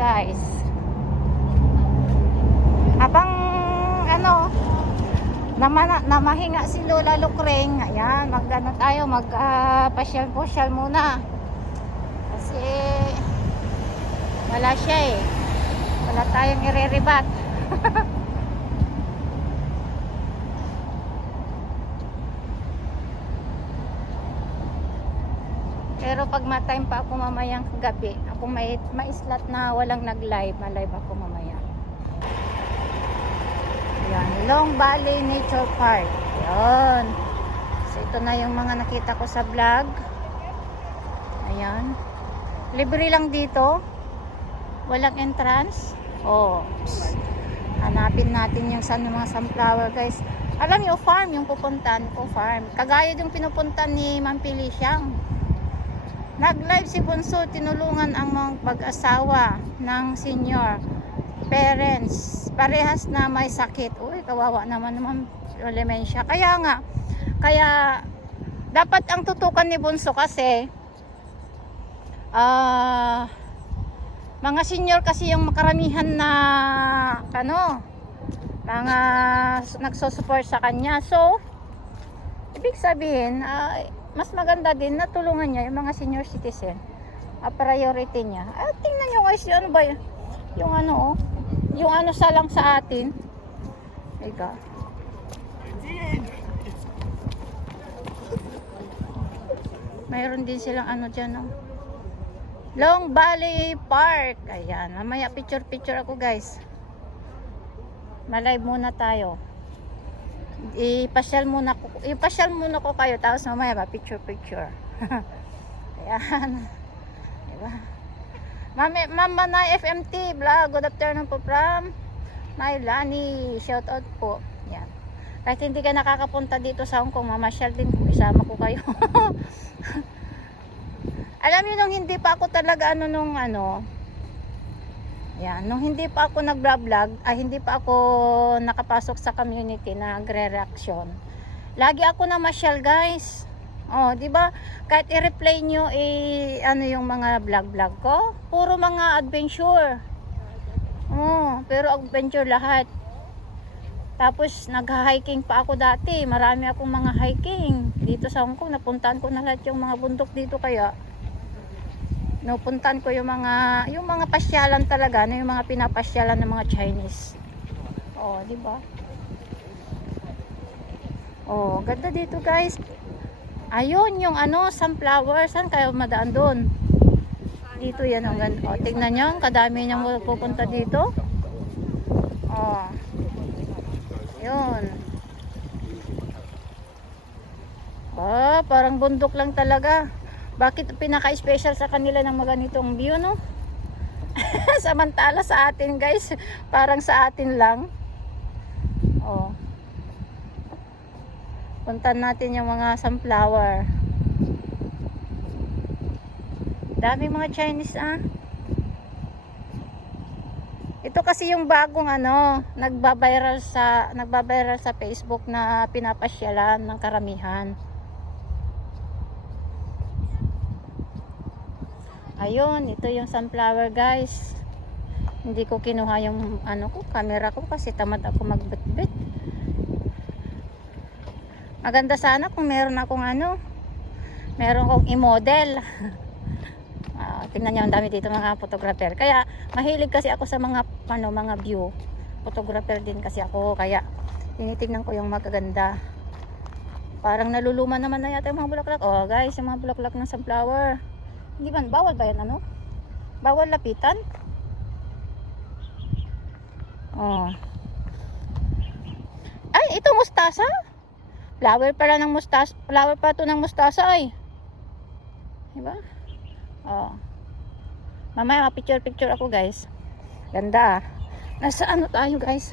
guys. Habang ano, namahinga si Lola Lukreng, ayan, mag-ano tayo, pasyal-pusyal muna. Kasi wala siya eh. Wala tayong ireribat. Pero pag ma-time pa ako mamayang gabi, ako may slot na walang nag-live, ma-live ako mamaya. Ayan, Long Valley Nature Park. Ayan. So ito na yung mga nakita ko sa vlog. Ayan. Libre lang dito. Walang entrance. Oh. Hanapin natin yung mga sunflower, guys. Alam niyo, farm yung pupuntan ko, farm. Kagaya yung pinupuntan ni Ma'am Feliciang. Nag-live si Bunso, tinulungan ang mga pag-asawa ng senior parents. Parehas na may sakit. Uy, kawawa naman dementia. Kaya dapat ang tutukan ni Bunso kasi mga senior kasi yung makaramihan na mga nagsusupport sa kanya. So, ibig sabihin, mas maganda din na tulungan niya yung mga senior citizen. Priority niya. Tingnan nyo guys, ano ba yun? Yung ano salang sa atin. Ika. Mayroon din silang ano dyan, no? Long Valley Park. Ayan. Mamaya picture ako guys. Ma-live muna tayo. Ipasyal muna ko kayo, tapos mamaya ba picture. Ayan. Diba? Mama na FMT vlog, good afternoon po from Mailani, shout out po. Yan. Kahit hindi ka nakakapunta dito sa Hong Kong, mamasyal din po, isama ko kayo. Alam niyo nung hindi pa ako talaga yan, nung hindi pa ako nag-vlog, hindi pa ako nakapasok sa community na nagre-reaction. Lagi ako namasyal, guys. Oh, 'di ba? Kahit i-replay nyo yung mga vlog ko, puro mga adventure. Oh, pero adventure lahat. Tapos nag-hiking pa ako dati. Marami akong mga hiking dito sa Hong Kong. Napuntahan ko na lahat yung mga bundok dito, kaya napuntahan ko yung mga pasyalan talaga, yung mga pinapasyalan ng mga Chinese. Oh, di ba? Oh, ganda dito, guys. Ayun yung sunflower. Saan kayo madaan doon? Dito yan ang ganda. Oh, tingnan niyo, kadami niyang pupunta dito. Oh. Yun. Oh, parang bundok lang talaga. Bakit pinaka-special sa kanila ng maganitong view, no? Samantala sa atin, guys, parang sa atin lang. Oh. Puntan natin yung mga sunflower. Dami mga Chinese, Ito kasi yung bagong nagbabiral sa Facebook na pinapasyalan ng karamihan. Ayun, ito yung sunflower, guys. Hindi ko kinuha yung camera ko kasi tamad ako magbitbit. Maganda sana kung meron akong meron akong i-model. Tingnan niyo, ang dami dito mga photographer. Kaya mahilig kasi ako sa mga view. Photographer din kasi ako, kaya tinitingnan ko yung magaganda. Parang naluluma naman na yata yung mga bulaklak. Oh, guys, yung mga bulaklak ng sunflower. Hindi ba, bawal ba yan Bawal lapitan? Oh. Ay, ito mustasa? Flower pala ng mustasa. Flower pa ito ng mustasa ay. Diba? Oh. Mamaya picture ako, guys. Ganda. Nasa tayo, guys?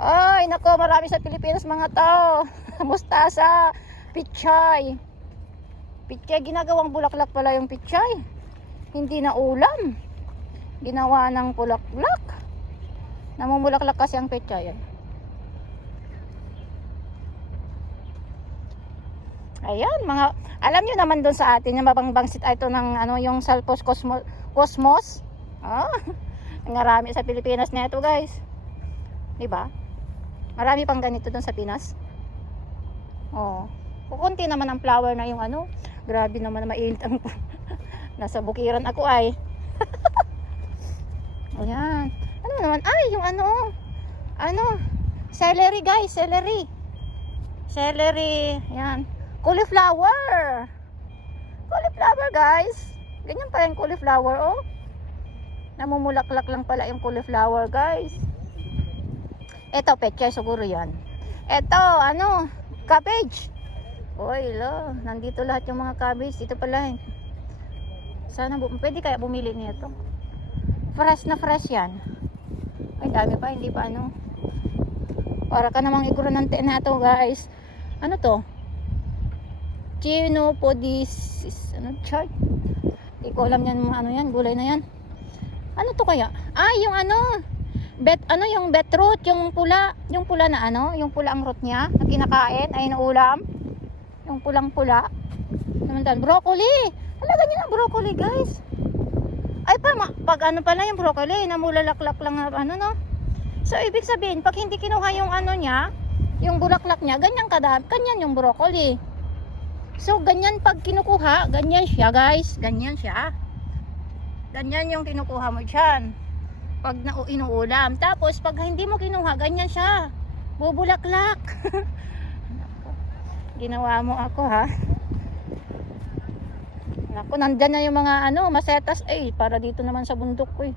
Ay, nako, marami sa Pilipinas mga tao. Mustasa, pichay. Pichay, ginagawang bulaklak pala yung pichay. Hindi na ulam. Ginawa ng bulaklak. Namumulaklak kasi ang pichay. Ayan, alam nyo naman doon sa atin, yung mabangbangsit ito ng yung Salpos Cosmos. Oh, marami sa Pilipinas na ito, guys. Diba? Marami pang ganito doon sa Pinas. Oh. Kukunti naman ang flower na yung ano. Grabe naman na mainit ang nasa bukiran ako ay. Ayan. Ano naman? Ay, yung ano, celery guys, celery. Celery, yan. Cauliflower. Cauliflower guys. Ganyan pa yung cauliflower, oh. Namumulaklak lang pala yung cauliflower guys. Ito, peche siguro yan. Ito, cabbage. Oy, lo, nandito lahat yung mga cabbage. Ito pala. Sana, pwede kaya bumili nito. Fresh na fresh yan. Ay, dami pa, hindi pa Para ka namang igurante na to guys. Ano to? Chenopodis. Chart? Hindi ko alam yan, yan, gulay na yan. Ano to kaya? Ay, yung yung beetroot, yung pula na yung pula ang root niya, na kinakain, ay naulam. Yung pulang-pula. Naman dan, broccoli. Hala, ganyan ang broccoli, guys. Ay, pag pala yung broccoli, namulalaklak lang no? So, ibig sabihin, pag hindi kinuha yung niya, yung bulaklak niya, ganyan yung broccoli. So, ganyan pag kinukuha, ganyan siya, guys. Ganyan siya. Ganyan yung kinukuha mo dyan. Pag inuulam. Tapos, pag hindi mo kinuha, ganyan siya. Bubulaklak. Ginawa mo ako, ha? Naku, nandyan na yung mga masetas. Eh, para dito naman sa bundok ko, eh.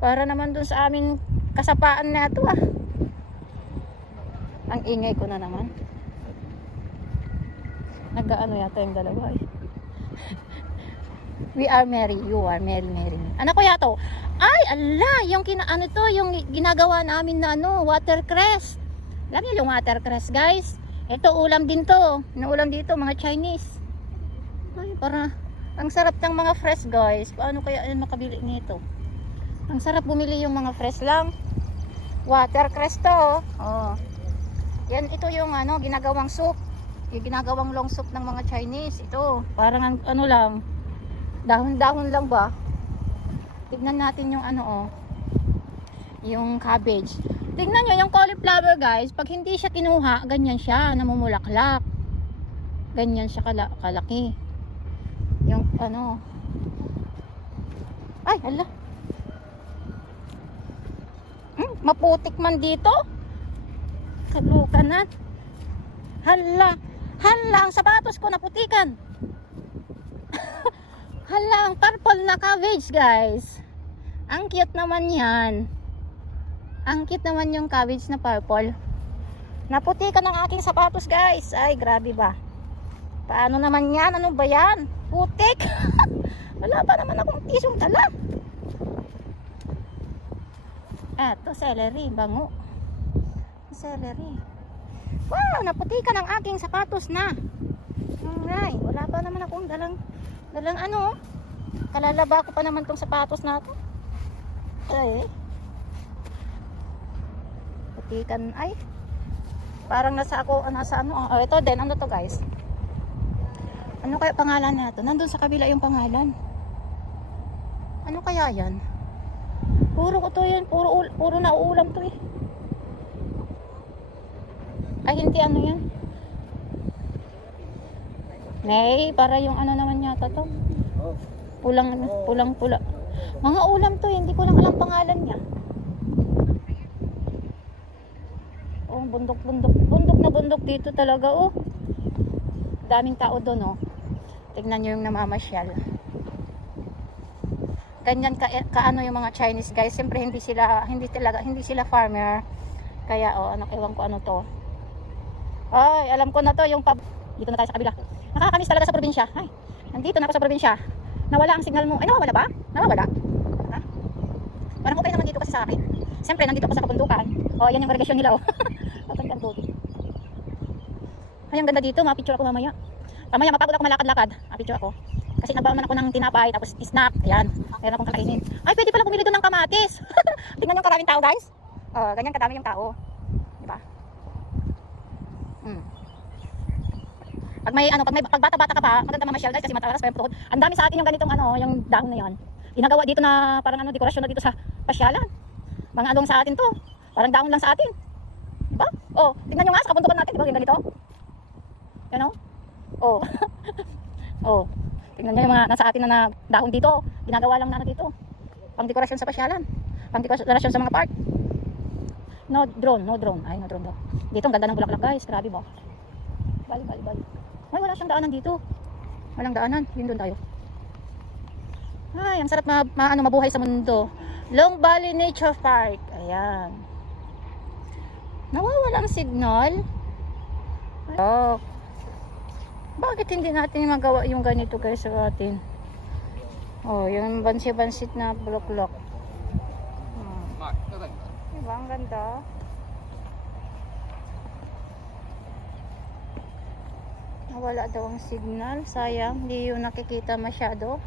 Para naman dun sa amin kasapaan na ito, ah. Ang ingay ko na naman. Nag-ano yata yung dalawa, eh. We are merry, you are merry. Ano kaya to? Ay, ala, yung yung ginagawa namin na watercress. Alam niyo yung watercress, guys? Ito, ulam din to. Naulam dito, mga Chinese. Ay, ang sarap ng mga fresh, guys. Paano kaya makabili nito? Ang sarap bumili yung mga fresh lang. Watercress to, oh. Yan, ito yung ginagawang soup. Yung ginagawang long soup ng mga Chinese. Ito, parang lang. Dahon-dahon lang ba? Tignan natin yung yung cabbage. Tignan nyo yung cauliflower guys. Pag hindi siya kinuha, ganyan siya, namumulaklak. Ganyan siya kalaki. Yung ay, hala. Maputik man dito. Kalukan na. Hala, ang sapatos ko naputikan. Hala, ang purple na cabbage, guys. Ang cute naman yan. Ang cute naman yung cabbage na purple. Naputikan ang aking sapatos, guys. Ay, grabe ba? Paano naman yan? Ano ba yan? Putik. Wala pa naman akong tisong dala. Eto, celery. Bango. Celery. Wow, naputikan ang aking sapatos na. Ay, wala pa naman akong dalang kalalaba ko pa naman tong sapatos na to. Ay, putikan, ay parang nasa ito din, to guys, ano kaya pangalan na to? Nandun sa kabila yung pangalan, ano kaya yan? Puro nauulam to, eh. Ay, hindi yan. Nay, para yung naman yata to. Pulang-pula. Mga ulam to, hindi ko lang alam pangalan niya. Oh, bundok na bundok dito talaga, oh. Daming tao doon, oh. Tignan niyo yung namamasyal. Ganyan yung mga Chinese, guys. Siyempre hindi sila farmer. Kaya ewan ko to. Ay, alam ko na to, yung dito na tayo sa kabila. Nakakamiss talaga sa probinsya. Ay, nandito na ako sa probinsya. Nawala ang signal mo. Ay, nawawala ba? Nawawala? Ha? Parang okay naman dito kasi sa akin. Siyempre, nandito ako sa kabundukan. Oh, yan yung irrigation nila, oh. Ang buti. Ay, ang ganda dito. Mapicture ako mamaya. Mamaya, mapagod ako malakad-lakad. Mapicture ako. Kasi nabaman ako ng tinapay, tapos snack. Ayan. Meron akong kakainin. Ay, pwede pala bumili doon ng kamatis. Tingnan yung karaming tao, guys. Oh, ganyan kadami yung tao. Diba? Pag bata-bata ka pa, maganda mamasyal, guys, kasi matalas pa yung tuhod. Ang dami sa atin yung ganitong yung dahon na yan. ginagawa dito na parang ano, dekorasyon na dito sa pasyalan. Mga along sa atin to. Parang daon lang sa atin. Diba? Oh, tingnan nyo nga sa kabundukan natin, diba? Yung ganito. Yan o. Oh. Oh. Tingnan nyo yung mga nasa atin na dahon dito. Ginagawa lang na ano dito. Pang dekorasyon sa pasyalan. Pang dekorasyon sa mga park. No drone, no drone. Ay, no drone daw. Dito ang ganda ng bulaklak guys. Grabe ba? Bali. Ay, wala siyang daanan dito. Walang daanan. Yun doon tayo. Ay, ang sarap mabuhay sa mundo. Long Valley Nature Park. Ayan. Nawawala ang signal. Oh. Bakit hindi natin magawa yung ganito guys sa atin? Oh, yung bansi-bansit na bulaklak. Diba, ang ganda. Nawala daw ang signal. Sayang, hindi yung nakikita masyado.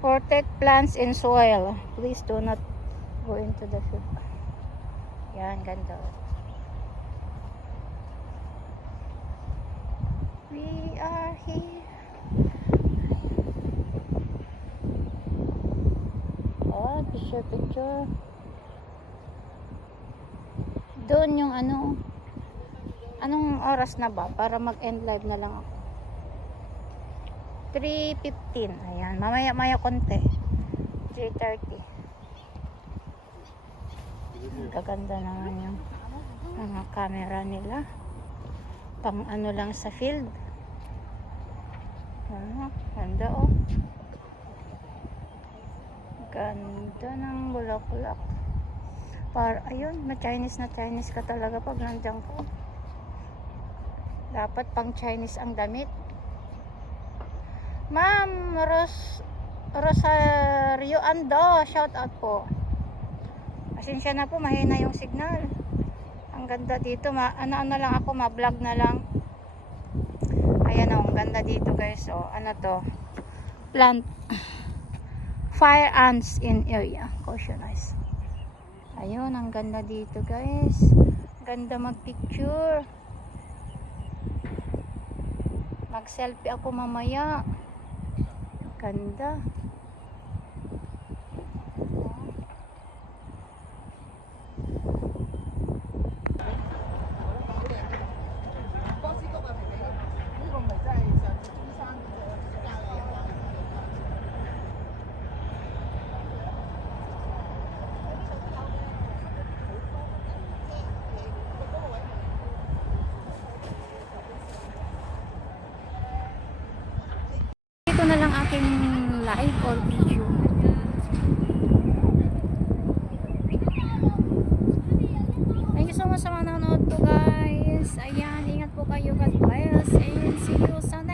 Protect plants and soil. Please do not go into the field. Yan, ganda. We are here. Oh, picture. Doon yung ano. Anong oras na ba? Para mag-end live na lang ako. 3:15. Ayan. Mamaya konti. 3:30. Gaganda naman yung mga camera nila. Pang ano lang sa field. Ganda oh. Ganda ng bulaklak. Ayun, Chinese ka talaga pag nandiyan ka. Dapat pang Chinese ang damit. Ma'am Rosario Ando, shout out po. Pasensya na po, mahina yung signal. Ang ganda dito, ano lang ako, ma-vlog na lang. Ayan oh, ang ganda dito guys. Oh, ano to? Plant fire ants in area. Cautionize. Ayun, ang ganda dito guys. Ganda mag-picture. Mag-selfie ako mamaya. Ganda. Ito na lang aking live or video. Thank you so much sa mga nanonood po guys. Ayan, ingat po kayo. God bless and see you Sunday.